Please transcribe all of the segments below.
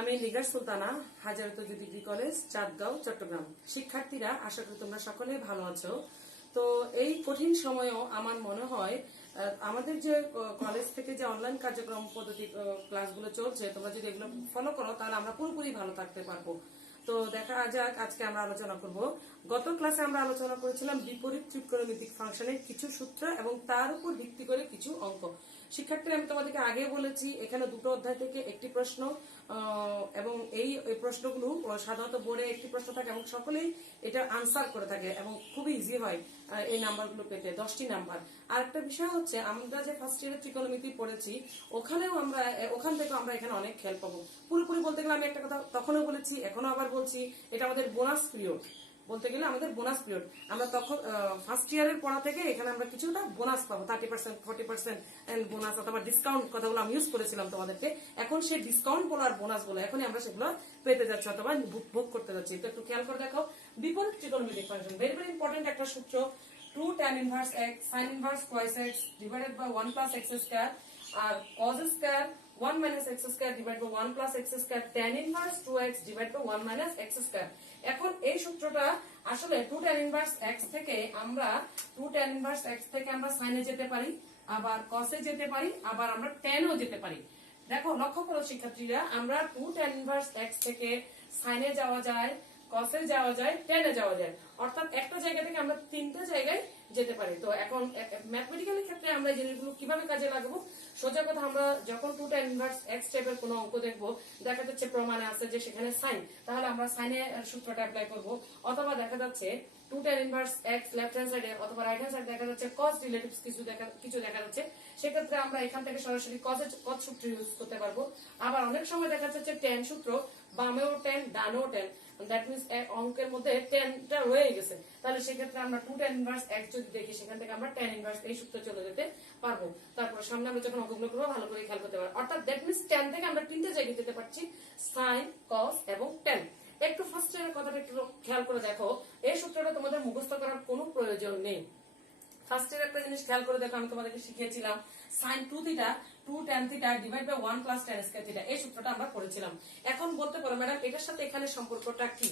আমি লিগার Sultana, Hazrat degree college, Chandgaon, Chittagong. শিক্ষার্থীরা, আশা করি তোমরা সকলে ভালো আছো। তো এই কঠিন সময়েও আমার মনে হয় আমাদের যে কলেজ থেকে যে অনলাইন কার্যক্রম পদ্ধতি ক্লাসগুলো চলছে, তোমরা যদি এগুলো ফলো করো তাহলে আমরা পুরোপুরি ভালো থাকতে পারবো। তো দেখা যাক, আজকে আমরা আলোচনা করব। গত ক্লাসে আমরা আলোচনা করেছিলাম বিপরীত ত্রিকোণমিতিক ফাংশনের কিছু সূত্র এবং তার উপর ভিত্তি করে কিছু অঙ্ক। শিক্ষার্থীরা, আমি তোমাদেরকে আগে বলেছি এখানে দুটো অধ্যায় থেকে একটি প্রশ্ন, এবং এই প্রশ্নগুলো সাধারণত বোর্ডে একটি প্রশ্ন থাকে এবং সকলেই এটা আনসার করে থাকে এবং খুবই ইজি হয় এই নাম্বারগুলো পেতে, 10টি নাম্বার। আর একটা বিষয় হচ্ছে, আমরা যে ফার্স্ট ইয়ারে ত্রিকোণমিতি পড়েছি ওখান থেকে আমরা এখানে অনেক খেয়াল পাবো। পুরোপুরি বলতে গেলে আমি একটা কথা তখনও বলেছি, এখনো আবার বলছি, এটা আমাদের বোনাস পিরিয়ড। বলতে গেলে আমাদের বোনাস পিরিয়ড, আমরা তখন ফার্স্ট ইয়ারের পড়া থেকে এখানে আমরা কিছুটা বোনাস পাবো, 30%, 40% বোনাস অথবা ডিসকাউন্ট কথাগুলো আমি ইউজ করেছিলাম তোমাদেরকে। এখন সেই ডিসকাউন্ট বলো আর বোনাস বলো, এখনই আমরা সেগুলো পেতে যাচ্ছি অথবা ভোগ করতে যাচ্ছি। তো একটু খেয়াল করে দেখো, বিপরীত ত্রিকোণমিতিক ফাংশন ভেরি ভেরি ইম্পর্টেন্ট একটা সূত্র। 2 tan inverse x sin inverse twice x divided by 1 plus x square R cos square 1 minus x square divided by 1 plus x square tan inverse 2x divided by 1 minus x square। এখন এই সূত্রটা আসলে 2 tan inverse x থেকে আমরা sin এ যেতে পারি, আবার cos এ যেতে পারি, আবার আমরা tan ও যেতে পারি। দেখো, লক্ষ্য করো শিক্ষার্থীরা, আমরা 2 tan inverse x থেকে sin এ যাওয়া যায়, cos এ যাওয়া যায়, tan এ যাওয়া যায়। অর্থাৎ একটা জায়গা থেকে আমরা তিনটা জায়গায় যেতে পারি। তো এখন ম্যাথমেটিক্যালের ক্ষেত্রে আমরা এই জিনিসগুলো কিভাবে কাজে লাগাবো? সোজা কথা, আমরা যখন 2 tan inverse x টাইপের কোনো অঙ্ক দেখবো, দেখা যাচ্ছে প্রমাণে আছে যে সেখানে সাইন, তাহলে আমরা সাইনের সূত্রটা অ্যাপ্লাই করব। অথবা দেখা যাচ্ছে 2 tan inverse x left hand সাইডে অথবা রাইট হ্যান্ড সাইডে দেখা যাচ্ছে cos রিলেটিভস কিছু দেখা যাচ্ছে, সেক্ষেত্রে আমরা এখান থেকে সরাসরি cos সূত্র ইউজ করতে পারবো। আবার অনেক সময় দেখা যাচ্ছে tan সূত্র, বামেও tan ডানেও tan, দ্যাট মিন্স অঙ্কের মধ্যে tanটা রয়ে গেছে, তাহলে সেক্ষেত্রে আমরা 2 tan inverse x যদি দেখি, সেখান থেকে আমরা tan inverse এই সূত্রে চলে যেতে পারবো। তারপর সামনে আমরা যখন অঙ্কগুলো করবো ভালো করে খেয়াল করতে পারবো। অর্থাৎ দ্যাট মিন্স tan থেকে আমরা তিনটে জায়গায় যেতে পারছি, sin, cos এবং tan। একটু ফার্স্ট এর কথাটা একটু খেয়াল করে দেখো, এই সূত্রটা তোমাদের মুখস্থ করার কোনো প্রয়োজন নেই। ফার্স্টের একটা জিনিস খেয়াল করে দেখো, আমি তোমাদেরকে শিখিয়েছিলাম sin 2 theta 2 tan theta divide by 1 plus tan square theta, এই সূত্রটা আমরা পড়েছিলাম। এখন বলতে পারো ম্যাডাম এটার সাথে এখানে সম্পর্কটা কি?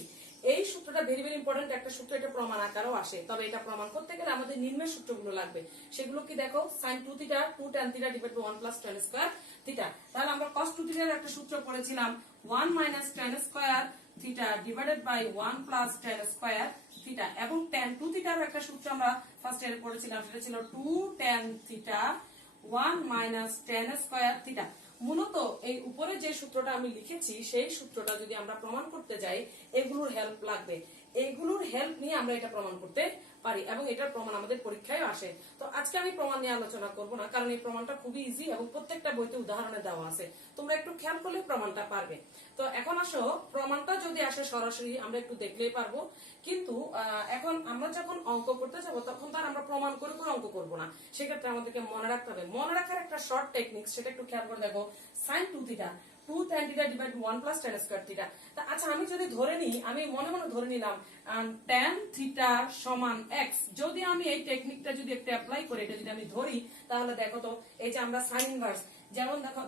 এই সূত্রটা ভেরি ভেরি ইম্পর্টেন্ট একটা সূত্র, এটা প্রমাণ আকারেও আসে, তবে এটা প্রমাণ করতে গেলে আমাদের নিম্নের সূত্রগুলো লাগবে। সেগুলো কি দেখো, sin 2 theta 2 tan theta divide by 1 plus tan square theta. তাহলে আমরা cos 2 থিটার একটা সূত্র পড়েছিলাম, 1 minus tan square theta divided by 1 plus tan square theta. এবং tan 2 থিটার একটা সূত্র আমরা ফার্স্ট ইয়ারে পড়েছিলাম, সেটা ছিল 2 tan theta 1 minus tan square theta. মূলত এই উপরে যে সূত্রটা আমি লিখেছি, সেই সূত্রটা যদি আমরা প্রমাণ করতে যাই, এগুলোর হেল্প লাগবে। এইগুলোর হেল্প নিয়ে আমরা এটা প্রমাণ করতে পারি এবং এটার প্রমাণ আমাদের পরীক্ষায় আসে। তো আজকে আমি প্রমাণ নিয়ে আলোচনা করব না, কারণ এই প্রমাণটা খুবই ইজি এবং প্রত্যেকটা বইতে উদাহরণে দেওয়া আছে, তোমরা একটু খেয়াল করলে প্রমাণটা পারবে। তো এখন আসো, প্রমাণটা যদি আসে সরাসরি আমরা একটু দেখলেই পারবো, কিন্তু এখন আমরা যখন অঙ্ক করতে যাব তখন তার আমরা প্রমাণ করে করে অঙ্ক করব না। সেক্ষেত্রে আমাদেরকে মনে রাখতে হবে, মনে রাখার একটা শর্ট টেকনিক, সেটা একটু খেয়াল করে দেখো। sin 2 theta 2 tan theta divide 1 plus tan square theta. আচ্ছা, আমি যদি ধরে নিই, আমি মনে মনে ধরে নিলাম tan থিটা সমান x, যদি আমি এই টেকনিকটা যদি একটু অ্যাপ্লাই করি, এটা যদি আমি ধরি, তাহলে দেখো তো, এই যে আমরা sin ইনভার্স,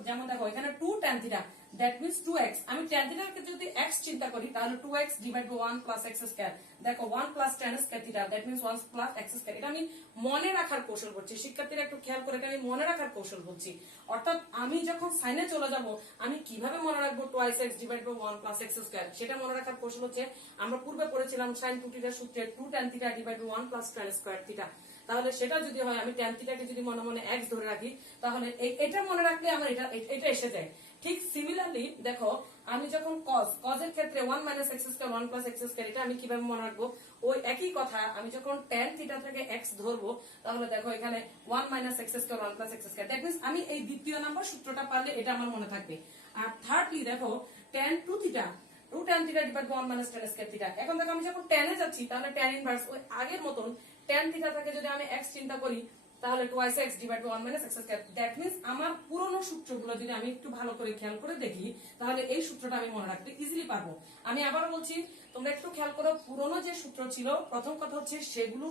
যেমন দেখো এখানে 2 tan theta, that means 2x। আমি tan থিটাকে যদি x চিন্তা করি, তাহলে 2x divide by 1 plus x square. দেখো 1 plus tan square theta, that means 1 plus x square. এটা আমি মনে রাখার কৌশল বলছি, শিক্ষার্থীরা একটু খেয়াল করে, এটা আমি মনে রাখার কৌশল বলছি। অর্থাৎ আমি যখন সাইনে চলে যাব, আমি কিভাবে মনে রাখবো 2x divide by 1 plus x square, সেটা মনে রাখার কৌশল হচ্ছে, আমরা পূর্বে পড়েছিলাম sin 2 থিটার সূত্রে 2 tan theta divide by 1 plus tan square theta. তাহলে সেটা যদি হয়, আমি tan থিটাকে যদি মনে মনে x ধরে রাখি, তাহলে এটা মনে রাখলে আমার এটা এসে যায়। ঠিক সিমিলারলি দেখো, আমি যখন cos এর ক্ষেত্রে 1 minus x square 1 plus x square, এটা আমি কিভাবে মনে রাখবো? ওই একই কথা, আমি যখন tan থিটা থেকে x ধরবো, তাহলে দেখো এখানে 1 minus x square 1 plus x square, that means আমি এই দ্বিতীয় নাম্বার সূত্রটা পারলে এটা আমার মনে থাকবে। আর থার্ডলি দেখো, tan 2 theta 2 tan theta divide by 1 minus tan square theta. এখন দেখো, আমি যখন tan এ যাচ্ছি, তাহলে tan ইনভার্স ওই আগের মতন tan থিটা থেকে যদি আমি x চিন্তা করি, তাহলে 2x divide by 1 minus x square. That means আমার পুরনো সূত্রগুলো যদি আমি একটু ভালো করে খেয়াল করে দেখি, তাহলে এই সূত্রটা আমি মনে রাখতে ইজিলি পারবো। আমি আবার বলছি, তোমরা একটু খেয়াল করো, পুরনো যে সূত্র ছিল, প্রথম কথা হচ্ছে সেগুলো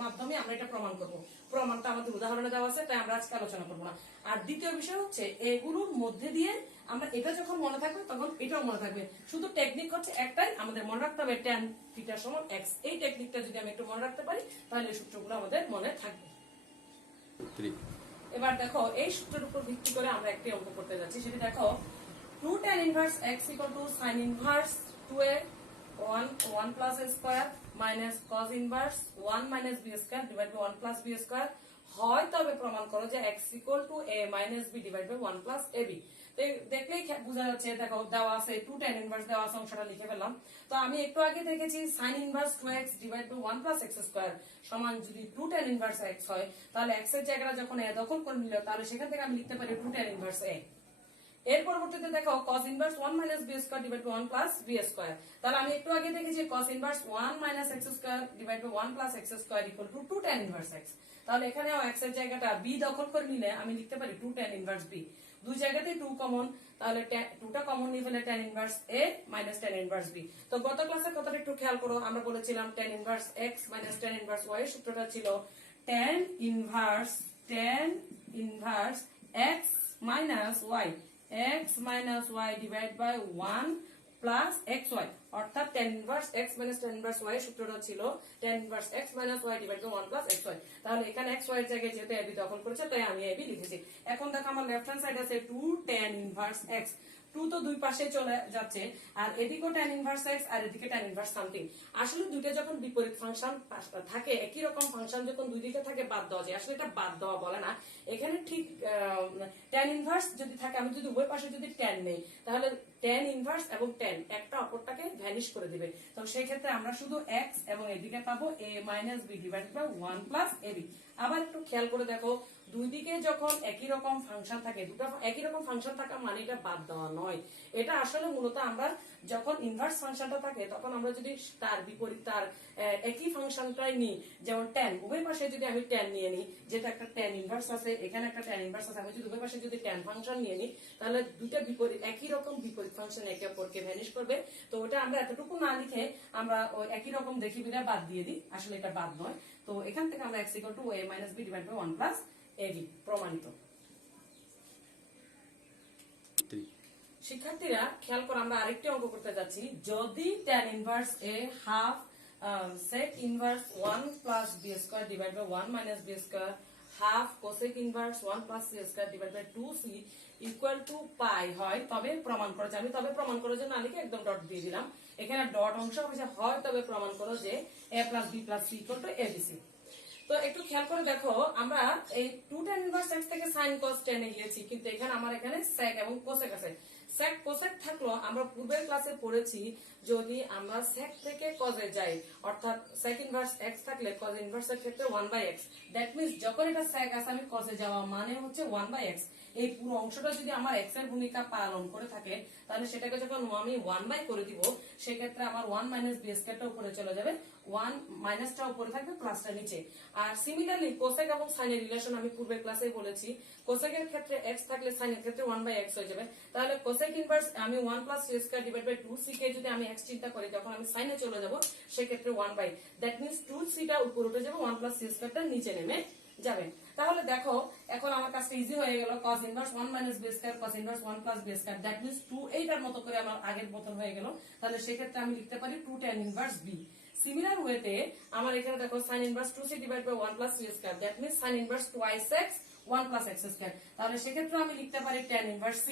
মাধ্যমে আমরা এটা প্রমাণ করব। প্রমাণটা আমাদের উদাহরণে দেওয়া আছে, তাই আমরা আজকে আলোচনা করবো না। আর দ্বিতীয় বিষয় হচ্ছে এগুলোর মধ্যে দিয়ে আমরা এটা যখন মনে থাকবে তখন এটাও মনে থাকবে। শুধু টেকনিক হচ্ছে একটাই, আমাদের মনে রাখতে হবে tan থিটা সমান x। এই টেকনিকটা যদি আমি একটু মনে রাখতে পারি তাহলে এই সূত্রগুলো আমাদের মনে থাকবে। এবার দেখো এই সূত্রের উপর ভিত্তি করে আমরা একটি অঙ্ক করতে যাচ্ছি। সেটা দেখো 2 tan inverse x equal to sin inverse 2a 1 plus a square minus cos inverse 1 minus b square divided by 1 plus b square হয় তবে প্রমাণ করো যে x equal to a minus b divided by 1 plus ab। তো দেখলেই বোঝা যাচ্ছে, দেখো দেওয়া আছে 2 tan inverse দেওয়া আছে, অংশটা লিখে ফেললাম। তো আমি একটু আগে দেখেছি sin inverse 2x divided by 1 plus x square সমান যদি 2 tan inverse x হয়, তাহলে x এর জায়গাটা যখন a দখল করে নিল তাহলে সেখান থেকে আমি লিখতে পারি 2 tan inverse a। এর পরবর্তীতে দেখো cos inverse 1 minus b square divided by 1 plus b square। তাহলে আমি একটু আগে দেখেছি cos inverse 1 minus x square divided by 1 plus x square equal to 2 tan inverse x। তাহলে এখানেও x এর জায়গাটা b দখল করে নিলে আমি লিখতে পারি 2 tan inverse b। দুই জায়গাতেই 2 কমন, তাহলে 2টা কমন নিয়ে ফেলে tan inverse a minus tan inverse b। তো গত ক্লাসে কথাটা একটু খেয়াল করো, আমরা বলেছিলাম tan inverse x minus tan inverse y এর সূত্রটা ছিল tan inverse x minus y divided by 1 plus xy, অর্থাৎ tan inverse x minus tan inverse y এর সূত্রটা ছিল tan inverse x minus y divided by 1 plus xy। তাহলে এখানে xy এর জায়গায় যেহেতু ab দখল করেছে তাই আমি ab লিখেছি। এখন দেখো আমার লেফট হ্যান্ড সাইড আছে 2 tan inverse x। 2 তো দুই পাশে চলে যাচ্ছে, আর এদিকেও tan inverse x আর এদিকে tan inverse সামথিং। আসলে দুইটা যখন বিপরীত ফাংশন থাকে, একই রকম ফাংশন যখন দুই দিকে থাকে বাদ দেওয়া যায়। আসলে এটা বাদ দেওয়া বলে না, এখানে ঠিক tan inverse যদি থাকে, আমি যদি উভয় পাশে যদি tan নেই তাহলে tan inverse এবং tan একটা অপরটাকে ভ্যানিশ করে দিবে। তো সেই ক্ষেত্রে আমরা শুধু x এবং এদিকে পাবো a minus b divided by 1 plus ab। আবার একটু খেয়াল করে দেখো, দুই দিকে যখন একই রকম ফাংশন থাকে, দুটো একই রকম ফাংশন থাকা মানে এটা বাদ দেওয়া নয়। এটা আসলে মূলত আমরা যখন ইনভার্স ফাংশনটা থাকে তখন আমরা যদি তার বিপরীত তার একই ফাংশনটাই নিই, যেমন tan, উভয় পাশে যদি আমি tan নিয়ে নিই, যেটা একটা tan ইনভার্স আছে, এখানে একটা tan ইনভার্স আছে, আমি যদি উভয় পাশে যদি tan ফাংশন নিয়ে নিই তাহলে দুইটা বিপরীত একই রকম বিপরীত ফাংশন একে অপরকে ভ্যানিশ করবে। তো ওটা আমরা এতটুকু না লিখে আমরা ওই একই রকম দেখি বিনা বাদ দিয়ে দিই, আসলে এটা বাদ নয়। তো এখান থেকে আমরা x equal to a minus b divided by 1 plus ab প্রমাণিত। শিক্ষার্থীরা খেয়াল করে আমরা আরেকটি অঙ্ক করতে যাচ্ছি। যদি tan inverse a half sec inverse 1 plus b square divided by 1 minus b square half cosec inverse 1 plus c square divided by 2c equal to pi হয় তবে প্রমাণ করো যে, আমি তবে প্রমাণ করো যে না লিখে একদম ডট দিয়ে দিলাম। এখানে ডট অংশ হয় তবে প্রমাণ করো যে a plus b plus c equal to abc। তো একটু খেয়াল করে দেখো, আমরা এই 2 tan inverse x থেকে sin cos tan এ গিয়েছি, কিন্তু এখানে আমার এখানে sec এবং cosec আছে। sec cosec থাকলো, আমরা পূর্বের ক্লাসে পড়েছি যদি আমরা sec থেকে cos এ যাই, অর্থাৎ sec inverse x থাকলে cos inverse এর ক্ষেত্রে 1/x। দ্যাট মিন্স যখন এটা sec আছে আমি cos এ যাওয়া মানে হচ্ছে 1/x। এই পুরো অংশটা যদি আমার x এর ভূমিকা পালন করে থাকে তাহলে সেটাকে যখন আমি 1/, করে দিব, সেক্ষেত্রে আমার 1 minus b square টা উপরে চলে যাবে, 1 মাইনাসটা উপরে থাকবে, প্লাসটা নিচে। আর সিমিলারলি কোসেক এবং সাইনের রিলেশন আমি পূর্বের ক্লাসে বলেছি, কোসেকের ক্ষেত্রে x থাকলে সাইনের ক্ষেত্রে 1/x হয়ে যাবে। তাহলে কোসেক ইনভার্স আমি 1 plus c square divided by 2c কে যদি আমি x চিন্তা করি, যখন আমি সাইনে চলে যাব সেক্ষেত্রে 1/, দ্যাট মিন্স 2c টা উপরে উঠে যাবে, 1 plus c square টা নিচে নেমে যাবে। তাহলে দেখো এখন আমার কাছে ইজি হয়ে গেল, cos inverse 1 minus b square cos inverse 1 plus b square, that means 2 এইটার মতো করে আমার আগের মতন হয়ে গেল। তাহলে সেক্ষেত্রে আমি লিখতে পারি 2 tan inverse b। সিমিলার ওয়েতে আমার এখানে দেখো sin inverse 2c divided by 1 plus c square, that means sin inverse twice x 1 plus x square। তাহলে সেক্ষেত্রে আমি লিখতে পারি tan inverse c।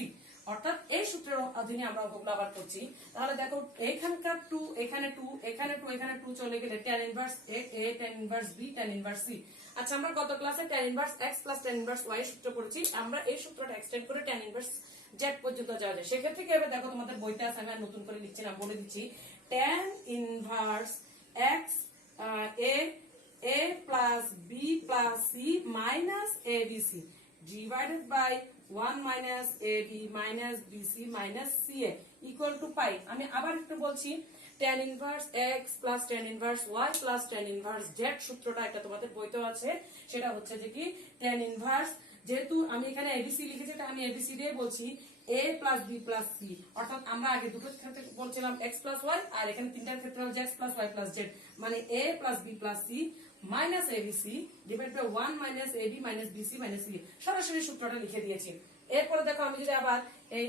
অর্থাৎ এই সূত্রের অধীনে আমরা অঙ্কগুলো আবার করছি। তাহলে দেখো এইখানকার 2, এখানে 2, এখানে 2, এখানে 2 চলে গেলে tan inverse a tan inverse b tan inverse c। আচ্ছা, আমরা গত ক্লাসে tan inverse x plus tan inverse y সূত্র পড়েছি, আমরা এই সূত্রটা এক্সটেন্ড করে tan inverse z পর্যন্ত যাওয়া যায়। সেক্ষেত্রে কি হবে দেখো, তোমাদের বইতে আছে, আমি আর নতুন করে লিখছি না, বলে দিচ্ছি। tan inverse x a plus b plus c minus abc divided by 1 minus ab minus bc minus ca equal to pi। আমি আবার একটু বলছি, tan inverse x plus tan inverse y plus tan inverse z সূত্রটা, এটা তোমাদের বইতেও আছে। সেটা হচ্ছে যে কি tan inverse, যেহেতু আমি এখানে abc লিখেছি এটা আমি abc দিয়ে বলছি, a plus b plus c, অর্থাৎ আমরা আগে দুটোর ক্ষেত্রে বলছিলাম x plus y, আর এখানে তিনটার ক্ষেত্রে হচ্ছে x plus y plus z, মানে a plus b plus c minus a b c divide by 1 minus a b minus b c minus c, সরাসরি সূত্রটা লিখে দিয়েছি। এরপরে দেখো আমি যদি আবার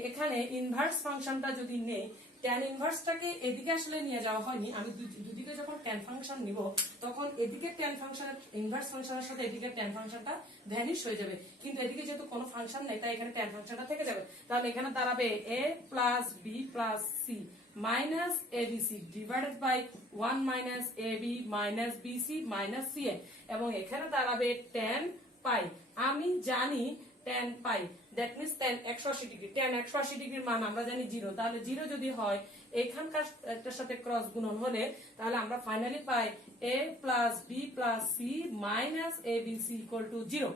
এখানে ইনভার্স ফাংশনটা যদি নেই, ট্যান ইনভার্সটাকে এদিকে আসলে নিয়ে যাওয়া হয়নি, আমি দুদিকে যখন ট্যান ফাংশন নিব তখন এদিকে ট্যান ফাংশনের ইনভার্স ফাংশনের সাথে এদিকে ট্যান ফাংশনটা ভ্যানিশ হয়ে যাবে, কিন্তু এদিকে যেহেতু কোনো ফাংশন নেই তাই এখানে ট্যান ফাংশনটা থেকে যাবে। তাহলে এখানে দাঁড়াবে a plus b plus c minus a b c divided by 1 minus a b minus b c minus c, এবং এখানে দাঁড়াবে ট্যান পাই। আমি জানি tan pi, that means tan 180 degree, tan 180 ডিগ্রির মান আমরা জানি 0, তাহলে 0 যদি হয় এখানকার একটার সাথে ক্রস গুণন হলে তাহলে আমরা ফাইনালি পাই a plus b plus c minus a b c equal to 0।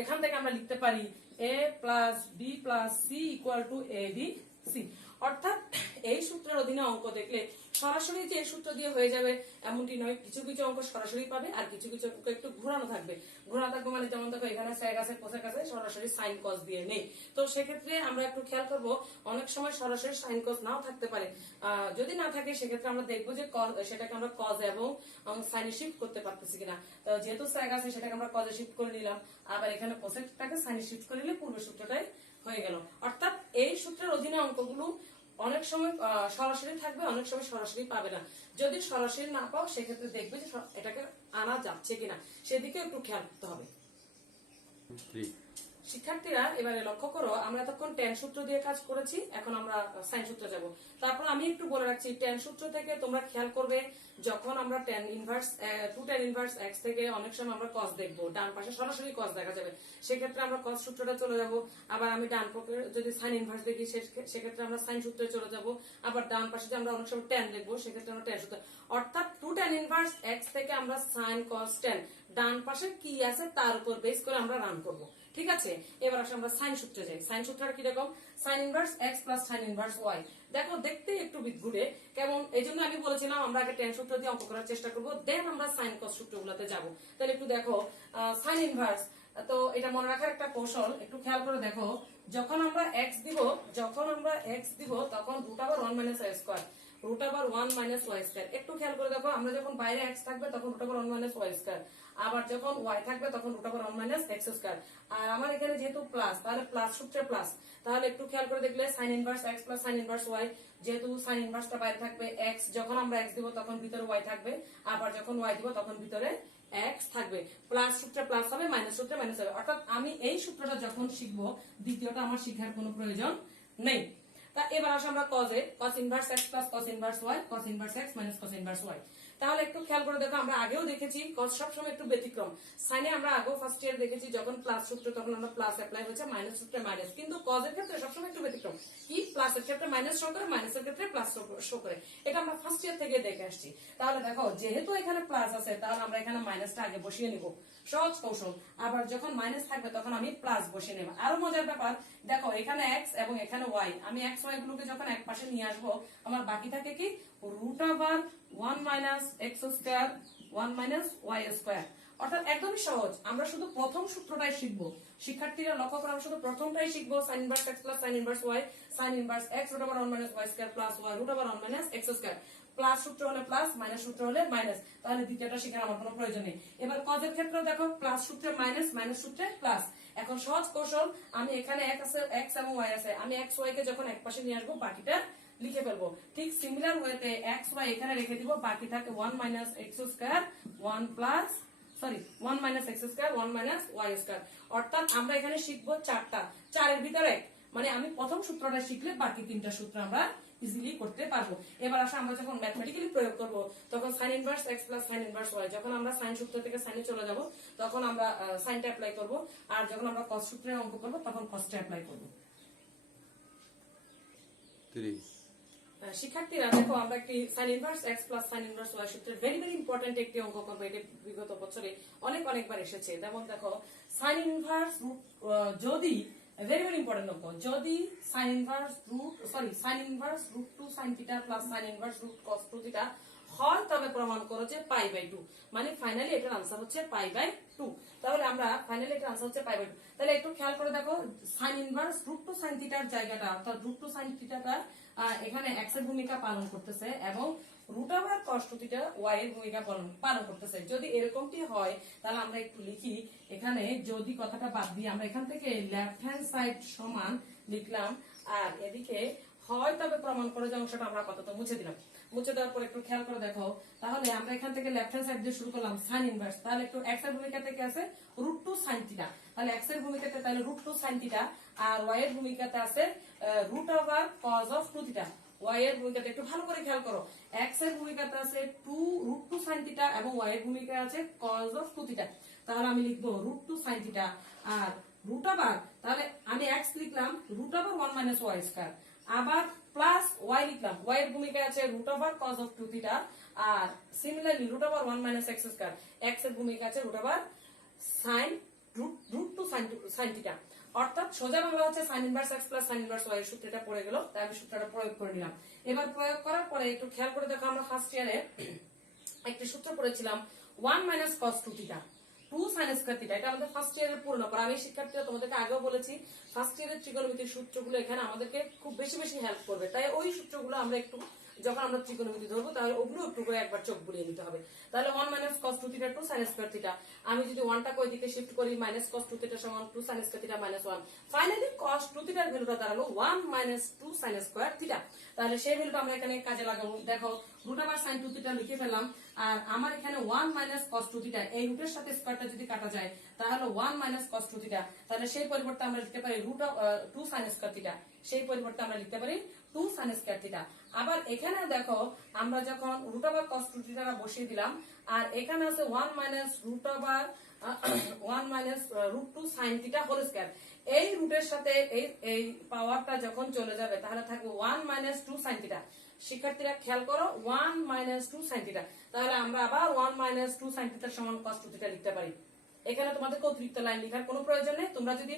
এখান থেকে আমরা লিখতে পারি a plus b plus c equal to a b c. অর্থাৎ এই সূত্রের অধীনে অঙ্ক দেখলে সরাসরি যে সূত্র দিয়ে হয়ে যাবে এমনটি নয়, কিছু কিছু অঙ্ক সরাসরি পাবে আর কিছু কিছু অঙ্ক একটু ঘোরানো থাকবে। ঘোরানো থাকবে মানে যেমন দেখো এখানে স্যাগ আছে কোসেক আছে, সরাসরি সাইন কস দিয়ে নেই। তো সেক্ষেত্রে আমরা একটু খেয়াল করব, অনেক সময় সরাসরি সাইন কস নাও থাকতে পারে। যদি না থাকে সেক্ষেত্রে আমরা দেখবো যে সেটাকে আমরা কজ এবং সাইনে শিফট করতে পারতেছি কিনা। তো যেহেতু স্যাগ আছে সেটাকে আমরা কজে শিফট করে নিলাম, আবার এখানে কোসেকটাকে সাইনে শিফট করে নিলে পূর্ব সূত্রটাই হয়ে গেল। অর্থাৎ এই সূত্রের অধীনে অঙ্কগুলো অনেক সময় সরাসরি থাকবে, অনেক সময় সরাসরি পাবে না। যদি সরাসরি না পাও সেক্ষেত্রে দেখবে যে এটাকে আনা যাচ্ছে কিনা, সেদিকে একটু খেয়াল করতে হবে। শিক্ষার্থীরা এবারে লক্ষ্য করো, আমরা এতক্ষণ ট্যান সূত্র দিয়ে কাজ করেছি, এখন আমরা সাইন সূত্রে যাব। তারপর আমি একটু বলে রাখছি, ট্যান সূত্র থেকে তোমরা খেয়াল করবে যখন আমরা tan inverse two tan inverse x থেকে অনেক সময় আমরা কস দেখবো, ডান পাশে সরাসরি কস দেখা যাবে, সেক্ষেত্রে আমরা কস সূত্রটা চলে যাব। আবার আমি ডান পক্ষে যদি সাইন ইনভার্স দেখি সেক্ষেত্রে আমরা সাইন সূত্রে চলে যাব। আবার ডান পাশে যে আমরা অনেক সময় ট্যান দেখবো সেক্ষেত্রে আমরা ট্যান সূত্র, অর্থাৎ টু ট্যান ইনভার্স এক্স থেকে আমরা সাইন কস ট্যান ডান পাশে কি আছে তার উপর বেস করে আমরা রান করব। ঠিক আছে, এবার আসলে আমরা সাইন সূত্রে যাই। সাইন সূত্রটা কি রকম? Sine inverse x plus sine inverse y. দেখো দেখতে একটু বিদঘুটে কেমন, এই জন্য আমি বলেছিলাম আমরা আগে ট্যান সূত্র দিয়ে অঙ্ক করার চেষ্টা করবো, দেন আমরা সাইন কস সূত্রগুলোতে যাবো। তাহলে একটু দেখো সাইন ইনভার্স, তো এটা মনে রাখার একটা কৌশল, একটু খেয়াল করে দেখো। যখন আমরা এক্স দিব তখন root over 1 minus Y square, root over 1 minus Y square. একটু খেয়াল করে দেখো, আমরা যখন বাইরে এক্স থাকবে তখন root over 1 minus Y square, আবার যখন ওয়াই থাকবে তখন root over 1 minus x square. আর আমার এখানে যেহেতু প্লাস, তাহলে প্লাস সূত্রে প্লাস, তাহলে একটু খেয়াল করে দেখলে sine inverse x plus sine inverse y, যেহেতু সাইন ইনভার্সটা বাইরে থাকবে এক্স, যখন আমরা এক্স দিব তখন ভিতরে ওয়াই থাকবে, আবার যখন ওয়াই দিব তখন ভিতরে এক্স থাকবে। প্লাস সূত্রে প্লাস হবে, মাইনাস সূত্রে মাইনাস হবে। অর্থাৎ আমি এই সূত্রটা যখন শিখবো দ্বিতীয়টা আমার শিখার কোনো প্রয়োজন নেই। তা এবার আসলে আমরা কজে, cos inverse x plus cos inverse Y, cos inverse X minus cos inverse Y. তাহলে একটু খেয়াল করে দেখো, আমরা আগেও দেখেছি কস সবসময় একটু ব্যতিক্রম। সাইনে আমরা আগেও ফার্স্ট ইয়ার দেখেছি যখন প্লাস সূত্র তখন আমরা প্লাস অ্যাপ্লাই হয়েছে, মাইনাস সূত্রে মাইনাস, কিন্তু কজের ক্ষেত্রে সবসময় একটু ব্যতিক্রম। কি, প্লাসের ক্ষেত্রে মাইনাস শো করে, মাইনাসের ক্ষেত্রে প্লাস শো করে, এটা আমরা ফার্স্ট ইয়ার থেকে দেখে আসছি। তাহলে দেখো যেহেতু এখানে প্লাস আছে তাহলে আমরা এখানে মাইনাসটা আগে বসিয়ে নিব, সহজ কৌশল। আবার যখন মাইনাস থাকবে তখন আমি প্লাস বসিয়ে নেব। আরো মজার ব্যাপার দেখো, এখানে এক্স এবং এখানে ওয়াই, আমি এক্স ওয়াই গুলোকে যখন এক পাশে নিয়ে আসবো আমার বাকি থাকে কি, root over 1 minus x square 1 minus Y square. অর্থাৎ একদমই সহজ, আমরা শুধু প্রথম সূত্রটাই শিখবো। শিক্ষার্থীরা লক্ষ্য করে, আমরা শুধু প্রথমটাই শিখবো, sine inverse x plus sine inverse y, sine inverse x root over 1 minus Y square plus y root over 1 minus x square. Plus সূত্র হলে প্লাস, মাইনাস সূত্র হলে মাইনাস, তাহলে দ্বিতীয়টা শেখার আমার কোনো প্রয়োজন নেই। এবার কজের ক্ষেত্রে দেখো, প্লাস সূত্রে মাইনাস, মাইনাস সূত্রে প্লাস। এখন সহজ কৌশল, আমি এখানে এক্স এবং ওয়াই আছে, আমি এক্স ওয়াই কে যখন এক পাশে নিয়ে আসবো বাকিটা লিখে ফেলবো। ঠিক সিমিলার ওয়েতে এক্স ওয়াই এখানে রেখে দিব, বাকি থাকে 1 minus x square 1 minus x square 1 minus Y square. অর্থাৎ আমরা এখানে শিখবো চারটা, চারের ভিতরে এক, মানে আমি প্রথম সূত্রটা শিখলে বাকি তিনটা সূত্র আমরা ইজিলি করতে পারবো। এবার আসলে আমরা যখন ম্যাথমেটিক্যালি প্রয়োগ করব তখন sine inverse x plus sine inverse y, যখন আমরা সাইন সূত্র থেকে সাইনে চলে যাব তখন আমরা সাইনটা অ্যাপ্লাই করব, আর যখন আমরা কস সূত্রে অঙ্ক করব তখন কসটা অ্যাপ্লাই করব। শিক্ষার্থীরা দেখো, আমরা একটি sine inverse x plus sine inverse y সূত্রের ভেরি ভেরি ইম্পর্টেন্ট একটি অঙ্ক করবো। এটা বিগত বছরে অনেকবার এসেছে। যেমন দেখো, সাইন ইনভার্স যদি, ভেরি ভেরি ইম্পর্টেন্ট অঙ্ক, যদি sine inverse root two sine theta plus sine inverse root cos two theta হয় তবে প্রমাণ করো যে পাই বাই 2, মানে ফাইনালি এটার আনসার হচ্ছে পাই বাই 2। তাহলে আমরা ফাইনালি এটার আনসার হচ্ছে পাই বাই 2। তাহলে একটু খেয়াল করে দেখো, sine inverse root two sine থিটার জায়গাটা, অর্থাৎ রুট টু সাইন থিটাটা এখানে এক্স এর ভূমিকা পালন করতেছে এবং root over cos two theta y এর ভূমিকা পালন করতেছে। যদি এরকমটি হয় তাহলে আমরা একটু লিখি এখানে, যদি কথাটা বাদ দিয়ে আমরা এখান থেকে লেফট হ্যান্ড সাইড সমান লিখলাম, আর এদিকে হয় তবে প্রমাণ করে যে অংশটা আমরা আপাতত মুছে দিলাম। মুছে দেওয়ার পর একটু খেয়াল করে দেখো, তাহলে আমরা এখান থেকে লেফট হ্যান্ড সাইড দিয়ে শুরু করলাম সাইন ইনভার্স, তাহলে একটু এক্স এর ভূমিকা থেকে আছে রুট টু সাইন থিটা, তাহলে এক্স এর ভূমিকাতে তাহলে রুট টু সাইন থিটা, আর ওয়াই এর ভূমিকাতে আছে root over cos of two theta. Y এর ভূমিকাতে একটু ভালো করে খেয়াল করো, এক্স এর ভূমিকাতে আছে রুট টু সাইন থিটা এবং ওয়াই এর ভূমিকা আছে কজ অফ টু থিটা। তাহলে আমি লিখবো রুট টু সাইন থিটা, আর রুট ওভার, তাহলে আমি এক্স লিখলাম root over 1 minus Y square, আবার প্লাস ওয়াই লিখলাম, ওয়াই এর ভূমিকা আছে root over cos of two theta, আর similarly root over 1 minus x square, x এর ভূমিকা আছে root over sine root two sine theta. অর্থাৎ সোজা বাংলা হচ্ছে sine inverse x plus sine inverse y এর সূত্রটা পড়ে গেল, তাই আমি সূত্রটা প্রয়োগ করে নিলাম। এবার প্রয়োগ করার পরে একটু খেয়াল করে দেখো, আমরা ফার্স্ট ইয়ারে একটি সূত্র পড়েছিলাম 1 minus cos two theta 2 sine square theta, এটা আমাদের ফার্স্ট ইয়ারের পুরনো পড়া। আমি শিক্ষার্থীরা তোমাদেরকে আগেও বলেছি ফার্স্ট ইয়ারের ত্রিকোণমিতির সূত্রগুলো এখানে আমাদেরকে খুব বেশি বেশি হেল্প করবে, তাই ওই সূত্রগুলো আমরা একটু যখন আমরা ত্রিকোণমিতি ধরবো তাহলে ওগুলো একটু করে একবার চোখ বুলিয়ে নিতে হবে। তাহলে 1 minus cos two theta 2 sine square theta, আমি যদি 1টাকে ওই দিকে শিফট করি মাইনাস কস টু থিটা সমান 2 sine square theta minus 1, finally cos two থিটার ভ্যালুটা দাঁড়ালো 1 মাইনাস 2 সাইন স্কয়ার থিটা। তাহলে সেই ভ্যালুটা আমরা এখানে কাজে লাগাবো। দেখো root over sine two theta লিখে ফেললাম, আর আমার এখানে 1 মাইনাস কস টু থিটা, এই রুটের সাথে স্কয়ারটা যদি কাটা যায় তাহলে 1 মাইনাস কস টু থিটা, তাহলে সেই পরিবর্তে আমরা লিখতে পারি root of 2 sine square theta, সেই পরিবর্তে আমরা লিখতে পারি 2 সাইন স্কয়ার থিটা। আবার এখানে দেখো আমরা যখন রুট ওভার কস টু থিটাটা বসিয়ে দিলাম, আর এখানে আছে 1 minus root over 1 minus root 2 sine theta whole square, এই রুটের সাথে এই পাওয়ারটা যখন চলে যাবে তাহলে থাকবে 1 মাইনাস 2 সাইন থিটা। শিক্ষার্থীরা খেয়াল করো 1 মাইনাস 2 সাইন থিটা, তাহলে আমরা আবার 1 মাইনাস 2 সাইন থিটার সমান কস টু থিটা লিখতে পারি। এখানে তোমাদের অতিরিক্ত লাইন লেখার কোনো প্রয়োজন নেই, তোমরা যদি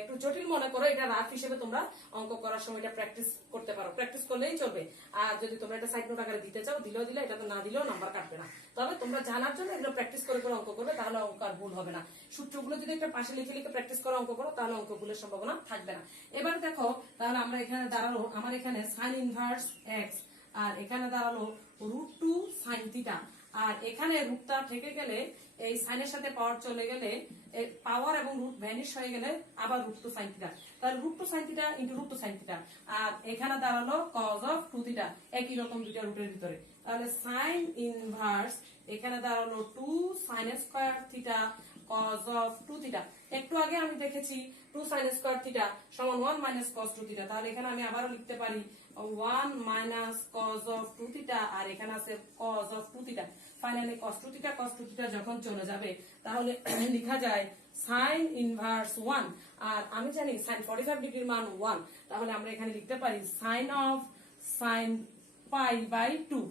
একটু জটিল মনে করো এটা রাফ হিসেবে তোমরা অঙ্ক করার সময় এটা প্র্যাকটিস করতে পারো, প্র্যাকটিস করলেই চলবে। আর যদি তোমরা এটা সাইড নোট আকারে দিতে চাও দিলেও দিলে, এটা তো না দিলেও নাম্বার কাটবে না। তবে তোমরা জানার জন্য এগুলো প্র্যাকটিস করে করে অঙ্ক করবে, তাহলে অঙ্ক আর ভুল হবে না। সূত্রগুলো যদি একটা পাশে লিখে লিখে প্র্যাকটিস করে অঙ্ক করো তাহলে অঙ্ক ভুলের সম্ভাবনা থাকবে না। এবার দেখো তাহলে আমরা এখানে দাঁড়ালো, আমার এখানে সাইন ইনভার্স এক্স, আর এখানে দাঁড়ালো রুট 2 সাইন থিটা, আর এখানে রুটটা থেকে গেলে এই সাইনের সাথে পাওয়ার চলে গেলে পাওয়ার এবং রুট ভ্যানিশ হয়ে গেলে আবার রুট 2 সাইন থিটা, তাহলে root 2 sine theta into root 2 sine theta, আর এখানে দাঁড়ালো কজ অফ 2 থিটা, একই রকম দুইটা রুটের ভিতরে, তাহলে সাইন ইনভার্স এখানে দাঁড়ালো 2 sine square theta cause of 2 theta. একটু আগে আমি দেখেছি 2 সাইন স্কয়ার থিটা সমান 1 মাইনাস কস 2 থিটা, তাহলে এখানে আমি আবারও লিখতে পারি 1 মাইনাস কজ অফ 2 থিটা, আর এখানে আছে cos of 2 theta. Finally cos 2 theta যখন চলে যাবে তাহলে লেখা যায় সাইন ইনভার্স 1, আর আমি জানি সাইন 45 ডিগ্রির মান 1, তাহলে আমরা এখানে লিখতে পারি sine of sine pi by 2।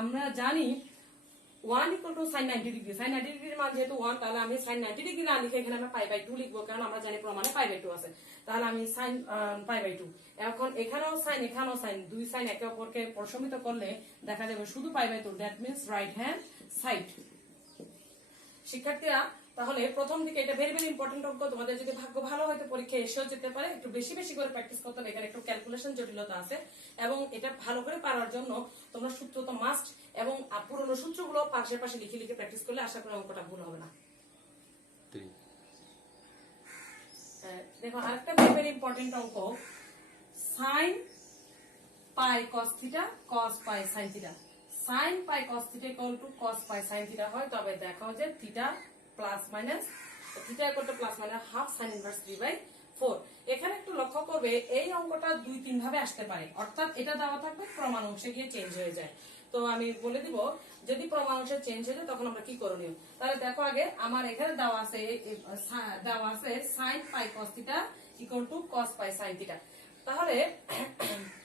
আমরা জানি 1 equal to sine 90 degree, sine 90 ডিগ্রির মান যেহেতু 1, তাহলে আমি সাইন 90 ডিগ্রি না লিখে এখানে আমরা পাই বাই 2 লিখবো, কারণ আমরা জানি প্রমাণে পাই বাই 2 আছে। তাহলে আমি সাইন পাই বাই 2, এখন এখানেও সাইন এখানেও সাইন, দুই সাইন একে অপরকে প্রশমিত করলে দেখা যাবে শুধু pi by 2, that means right hand side. শিক্ষার্থীরা তাহলে প্রথম দিকে এটা ভেরি ভেরি ইম্পর্টেন্ট অঙ্ক, তোমাদের যদি ভাগ্য ভালো হয়তো পরীক্ষা এসেও যেতে পারে, একটু বেশি বেশি করে প্র্যাকটিস করতে হবে, এখানে একটু ক্যালকুলেশন জটিলতা আছে, এবং এটা ভালো করে পারার জন্য তোমরা সূত্র তো মাস্ট, এবং পুরোনো সূত্রগুলো পাশে পাশে লিখে লিখে প্র্যাকটিস করলে আশা করি অঙ্কটা ভুল হবে না। দেখো আরেকটা ভেরি ভেরি ইম্পর্টেন্ট অঙ্ক, sine pi cos theta cos pi sine theta, sine pi cos theta equal to cos pi sine theta হয়, তবে দেখো যে theta plus minus theta equal to plus minus half sine inverse 3/4। এখানে একটু লক্ষ্য করবে এই অঙ্কটা 2-3 ভাবে আসতে পারে, অর্থাৎ এটা দেওয়া থাকবে প্রমাণ অংশে গিয়ে চেঞ্জ হয়ে যায়। তো আমি বলে দিব যদি প্রমাণ অংশে চেঞ্জ হয়ে যায় তখন আমরা কি করণীয়। তাহলে দেখো আগে আমার এখানে দেওয়া আছে sine pi cos theta equal to cos pi sine theta, তাহলে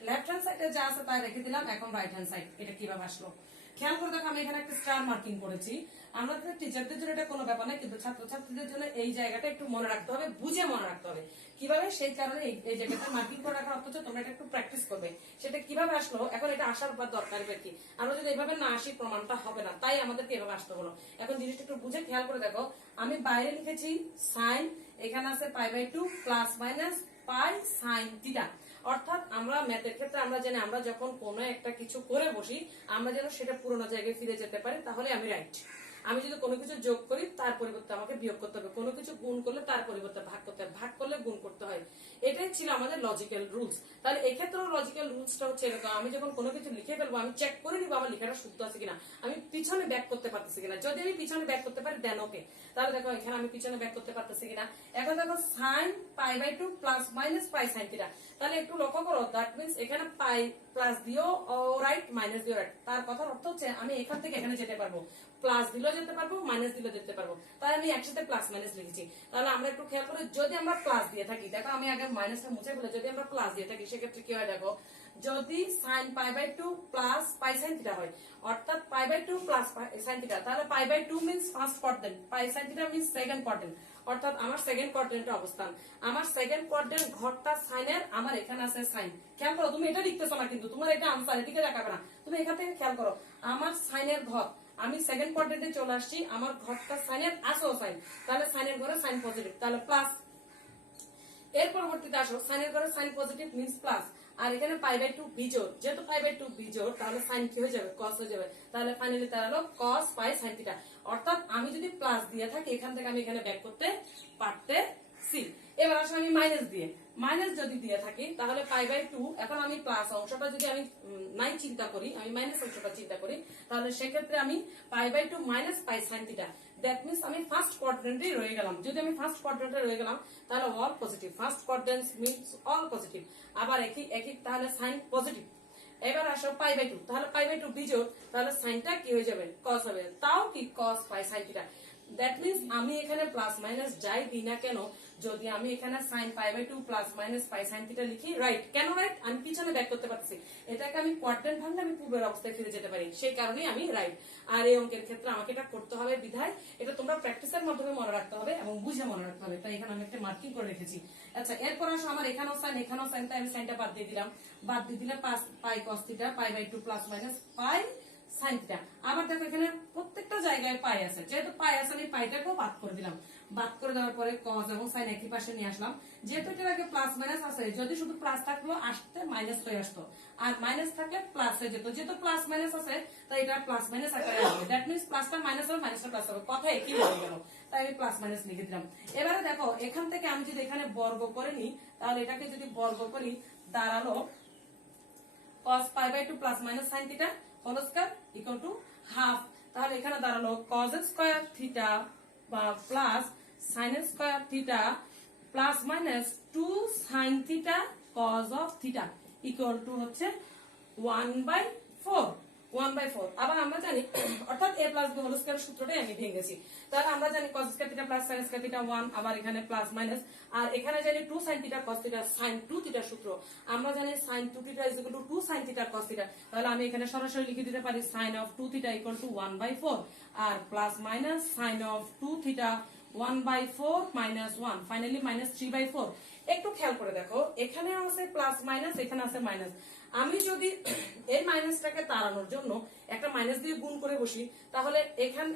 লেফট হ্যান্ড সাইডে যা আছে তা রেখে দিলাম, এখন রাইট হ্যান্ড সাইড এটা কিভাবে আসলো। খেয়াল করে দেখো আমি এখানে একটা স্টার মার্কিং করেছি। আমরা টিচারদের জন্য এটা কোনো ব্যাপার না, কিন্তু ছাত্রছাত্রীদের জন্য এই জায়গাটা একটু মনে রাখতে হবে, বুঝে মনে রাখতে হবে কিভাবে। সেই কারণে এই জায়গাটা মার্কিং করে রাখার অর্থ হচ্ছে তোমরা এটা একটু প্র্যাকটিস করবে। সেটা কিভাবে আসলো, এখন এটা আসার পর দরকার কি, আমরা যদি এইভাবে না আসি প্রমাণটা হবে না, তাই আমাদেরকে এভাবে আসতে হলো। এখন জিনিসটা একটু বুঝে খেয়াল করে দেখো, আমি বাইরে লিখেছি সাইন, এখানে আছে π/2 plus minus pi sine theta. অর্থাৎ আমরা ম্যাথের ক্ষেত্রে আমরা জানি আমরা যখন কোনো একটা কিছু করে বসি আমরা যেন সেটা পুরোনো জায়গায় ফিরে যেতে পারি, তাহলে আমি রাইট। আমি যদি কোনো কিছু যোগ করি তার পরিবর্তে আমাকে বিয়োগ করতে হবে, কোনো কিছু গুণ করলে তার পরিবর্তে ভাগ করতে হবে, ভাগ করলে গুণ করতে হয়। এটাই ছিল আমাদের লজিক্যাল রুলস। তাহলে এক্ষেত্রেও লজিক্যাল রুলসটা হচ্ছে এরকম, আমি যখন কোনো কিছু লিখে ফেলবো আমি চেক করে নিবো আমার লেখাটা শুদ্ধ আছে কিনা, আমি পিছনে ব্যাক করতে পারতেছি কিনা। যদি আমি পিছনে ব্যাক করতে পারি দেন ওকে, তাহলে দেখো এখানে আমি পিছনে ব্যাক করতে পারতেছি কিনা। এখন দেখো sine π/2 plus minus pi sine theta, তাহলে একটু লক্ষ্য করো, দ্যাট মিন্স এখানে পাই প্লাস দিও রাইট, মাইনাস দিও রাইট। তার কথার অর্থ হচ্ছে আমি এখান থেকে এখানে যেতে পারবো, প্লাস দিলেও যেতে পারবো, মাইনাস দিলেও যেতে পারবো। তাই আমি একসাথে প্লাস মাইনাস লিখেছি। তাহলে আমরা একটু খেয়াল করে, যদি আমরা প্লাস দিয়ে থাকি, দেখো আমি আগে মাইনাসটা মুছে ফেলে, যদি আমরা প্লাস দিয়ে থাকি সেক্ষেত্রে কি হয় দেখো, যদি sine π/2 plus pi sine theta হয়, অর্থাৎ π/2 প্লাস সাইন থিটা, তাহলে π/2 means first quadrant, pi sine theta means second quadrant, অর্থাৎ আমার সেকেন্ড কোয়াড্রেন্টে অবস্থান। আমার সেকেন্ড কোয়াড্রেন্ট ঘরটা সাইনের, আমার এখানে আছে সাইন। খেয়াল করো, তুমি এটা লিখতেছো না কিন্তু তোমার এটা আনসার, এদিকে দেখাবে না, তুমি এখান থেকে খেয়াল করো, আমার সাইনের ঘর, আমি সেকেন্ড কোয়াড্রেন্টে চলে আসছি, আমার ঘরটা সাইনের আসো সাইন, তাহলে সাইনের ঘরে সাইন পজিটিভ, তাহলে প্লাস। এর পরবর্তীতে আসো, সাইনের ঘরে সাইন পজিটিভ মিন্স প্লাস, আর এখানে π/2 বিজোড়, যেহেতু π/2 বিজোড় তাহলে সাইন কি হয়ে যাবে, কস হয়ে যাবে। তাহলে ফাইনালি তার হলো কস পাই সাইন থিটা। অর্থাৎ আমি যদি প্লাস দিয়ে থাকি এখান থেকে আমি এখানে ব্যাক করতে পারতেছি। এবার আসলে আমি মাইনাস দিয়ে, মাইনাস যদি দিয়ে থাকি তাহলে π/2, এখন আমি প্লাস অংশটা যদি আমি নাই চিন্তা করি, আমি মাইনাস অংশটা চিন্তা করি, তাহলে সেক্ষেত্রে আমি π/2 minus pi sine theta, that means আমি ফার্স্ট কোয়াড্রেন্টে রয়ে গেলাম। যদি আমি ফার্স্ট কোয়াড্রেন্টে রয়ে গেলাম তাহলে all positive, first quadrant means all positive. আবার একই একই, তাহলে সাইন পজিটিভ। এবার আসো π/2, তাহলে π/2 বিজোড়, তাহলে সাইনটা কি হয়ে যাবে, কস হবে, তাও কি কস pi sine theta. That means আমি এখানে প্লাস মাইনাস যাই দিই না কেন, যদি আমি এখানে sine π/2 plus minus pi sine theta লিখি, রাইট। কেন রাইট, আমি পিছনে ব্যাক করতে পারছি, এটাকে আমি কোয়াড্রেন্ট ভাঙলে আমি পূর্বের অবস্থায় ফিরে যেতে পারি, সেই কারণেই আমি রাইট। আর এই অঙ্কের ক্ষেত্রে আমাকে এটা করতে হবে বিধায় এটা তোমরা প্র্যাকটিসের মাধ্যমে মনে রাখতে হবে এবং বুঝে মনে রাখতে হবে, তাই এখানে আমি একটা মার্কিং করে রেখেছি। আচ্ছা, এরপর আসো আমার এখানেও সাইন, এখানেও সাইন, তাই আমি সাইনটা বাদ দিয়ে দিলাম, বাদ দিয়ে দিলে pi cos theta, π/2 plus minus pi sine theta. আবার দেখো এখানে প্রত্যেকটা জায়গায় পাই আছে, যেহেতু পাই আছে আমি পাইটাকেও বাদ করে দিলাম, বাদ করে দেওয়ার পরে কস এবং সাইন একই পাশে নিয়ে আসলাম। যেহেতু এটার আগে প্লাস মাইনাস আছে, যদি শুধু প্লাস থাকলো আসতে মাইনাস হয়ে আসতো, আর মাইনাস থাকলে প্লাস হয়ে যেত। যেহেতু প্লাস মাইনাস আছে তাই এটা প্লাস মাইনাস আকারে আসবে, দ্যাট মিন্স প্লাসটা মাইনাস হবে, মাইনাসটা প্লাস হবে, কথা একই হয়ে গেল, তাই আমি প্লাস মাইনাস লিখে দিলাম। এবারে দেখো এখান থেকে আমি যদি এখানে বর্গ করে নিই, তাহলে এটাকে যদি বর্গ করি দাঁড়ালো cos π/2 plus minus sine theta whole square equal to half. তাহলে এখানে দাঁড়ালো cos স্কয়ার থিটা বা plus sin square theta plus minus 2 sin theta cos of theta equal to হচ্ছে 1/4। 1/4 আবার আমরা জানি, অর্থাৎ a plus b whole square সূত্রটাই আমি ভেঙেছি। তাহলে আমরা জানি cos square theta plus sin square theta 1, আবার এখানে প্লাস মাইনাস, আর এখানে জানি 2 sin theta cos theta sin 2 theta সূত্র, আমরা জানি sin 2 theta is equal to 2 sin theta cos theta. তাহলে আমি এখানে সরাসরি লিখে দিতে পারি sin of 2 theta equal to 1/4, আর plus minus sin of 2 theta 1/4 minus 1, finally minus 3/4। একটু খেয়াল করে দেখো, এখানে আছে প্লাস মাইনাস, এখানে আছে মাইনাস। আমি যদি এই মাইনাসটাকে তাড়ানোর জন্য একটা মাইনাস দিয়ে গুণ করে বসি, তাহলে এখানে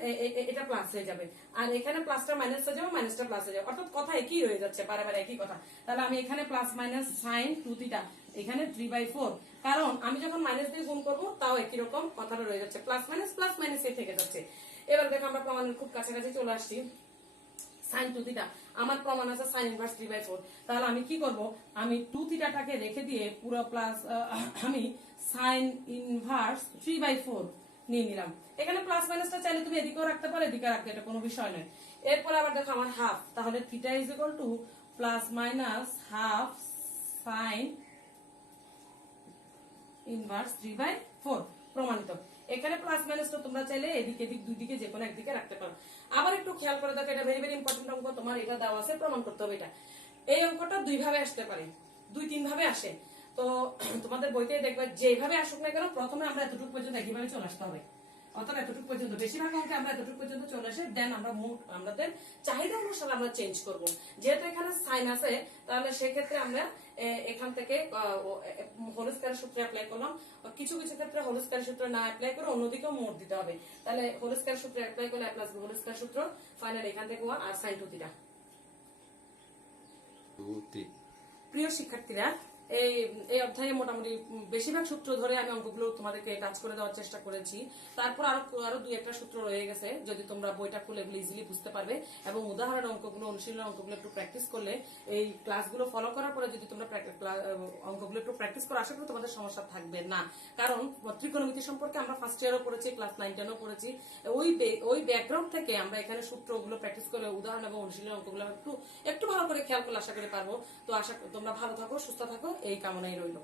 এটা প্লাস হয়ে যাবে, আর এখানে প্লাসটা মাইনাস হয়ে যাবে, মাইনাসটা প্লাস হয়ে যাবে, অর্থাৎ কথা একই হয়ে যাচ্ছে, বারবার একই কথা। তাহলে আমি এখানে প্লাস মাইনাস সাইন 2 থিটা, এখানে 3/4, কারণ আমি যখন মাইনাস দিয়ে গুণ করবো তাও একই রকম কথাটা রয়ে যাচ্ছে, প্লাস মাইনাস থেকে যাচ্ছে। এবার দেখো আমরা প্রমাণের খুব কাছাকাছি চলে আসছি। সাইন 2 থিটা, আমার প্রমাণ আছে সাইন ইনভার্স 3/4। তাহলে আমি কি করব, আমি 2 থিটাটাকে রেখে দিয়ে পুরো প্লাস আমি সাইন ইনভার্স 3/4 নিয়ে নিলাম। এখানে প্লাস মাইনাসটা চাইলে তুমি এদিকেও রাখতে পারো, এদিকে রাখতে, এটা কোনো বিষয় নয়। এরপর আবার দেখো আমার হাফ, তাহলে theta is equal to plus minus half sine inverse 3/4 প্রমাণিত। এখানে প্লাস মাইনাস তো তোমরা চাইলে এদিকে এদিক দুই দিকে যে কোনো একদিকে রাখতে পারো। আবার একটু খেয়াল করে দেখো, এটা ভেরি ভেরি ইম্পর্টেন্ট অঙ্ক, তোমার এটা দেওয়া আছে, প্রমাণ করতে হবে। এটা এই অঙ্কটা দুই ভাবে আসতে পারে, 2-3 ভাবে আসে। তো তোমাদের বইতে দেখবে যেভাবে আসুক না কেন প্রথমে আমরা এতটুকু পর্যন্ত একইভাবে চলে আসতে হবে। অর্থাৎ এতটুকু পর্যন্ত, বেশিরভাগ অঙ্কে আমরা এতটুকু পর্যন্ত চলে আসে, দেন আমরা আমাদের চাহিদা অনুসারে আমরা চেঞ্জ করব। যেহেতু এখানে সাইন আছে, তাহলে সেক্ষেত্রে আমরা এখান থেকে হোল স্কয়ার সূত্র অ্যাপ্লাই করলাম। কিছু কিছু ক্ষেত্রে হোল স্কয়ার সূত্র না অ্যাপ্লাই করে অন্যদিকেও মোড দিতে হবে। তাহলে হোল স্কয়ার সূত্র অ্যাপ্লাই করলে a plus b whole square সূত্র, ফাইনাল এখান থেকে 1 আর সাইন 2 থিটা। প্রিয় শিক্ষার্থীরা, এই অধ্যায়ে মোটামুটি বেশিরভাগ সূত্র ধরে আমি অঙ্কগুলো তোমাদেরকে কাজ করে দেওয়ার চেষ্টা করেছি। তারপর আরো দুই একটা সূত্র রয়ে গেছে, যদি তোমরা বইটা খুলে এগুলো ইজিলি বুঝতে পারবে এবং উদাহরণ অঙ্কগুলো, অনুশীলন অঙ্কগুলো একটু প্র্যাকটিস করলে, এই ক্লাসগুলো ফলো করার পরে যদি তোমরা অঙ্কগুলো একটু প্র্যাকটিস করো, আশা করি তোমাদের সমস্যা থাকবে না। কারণ ত্রিকোণমিতি সম্পর্কে আমরা ফার্স্ট ইয়ারও পড়েছি, ক্লাস 9 10ও পড়েছি। ওই ব্যাকগ্রাউন্ড থেকে আমরা এখানে সূত্রগুলো প্র্যাকটিস করে উদাহরণ এবং অনুশীলন অঙ্কগুলো একটু ভালো করে খেয়াল করলে আশা করি পারবো। তো তোমরা ভালো থাকো, সুস্থ থাকো, এই কামনাই রইল।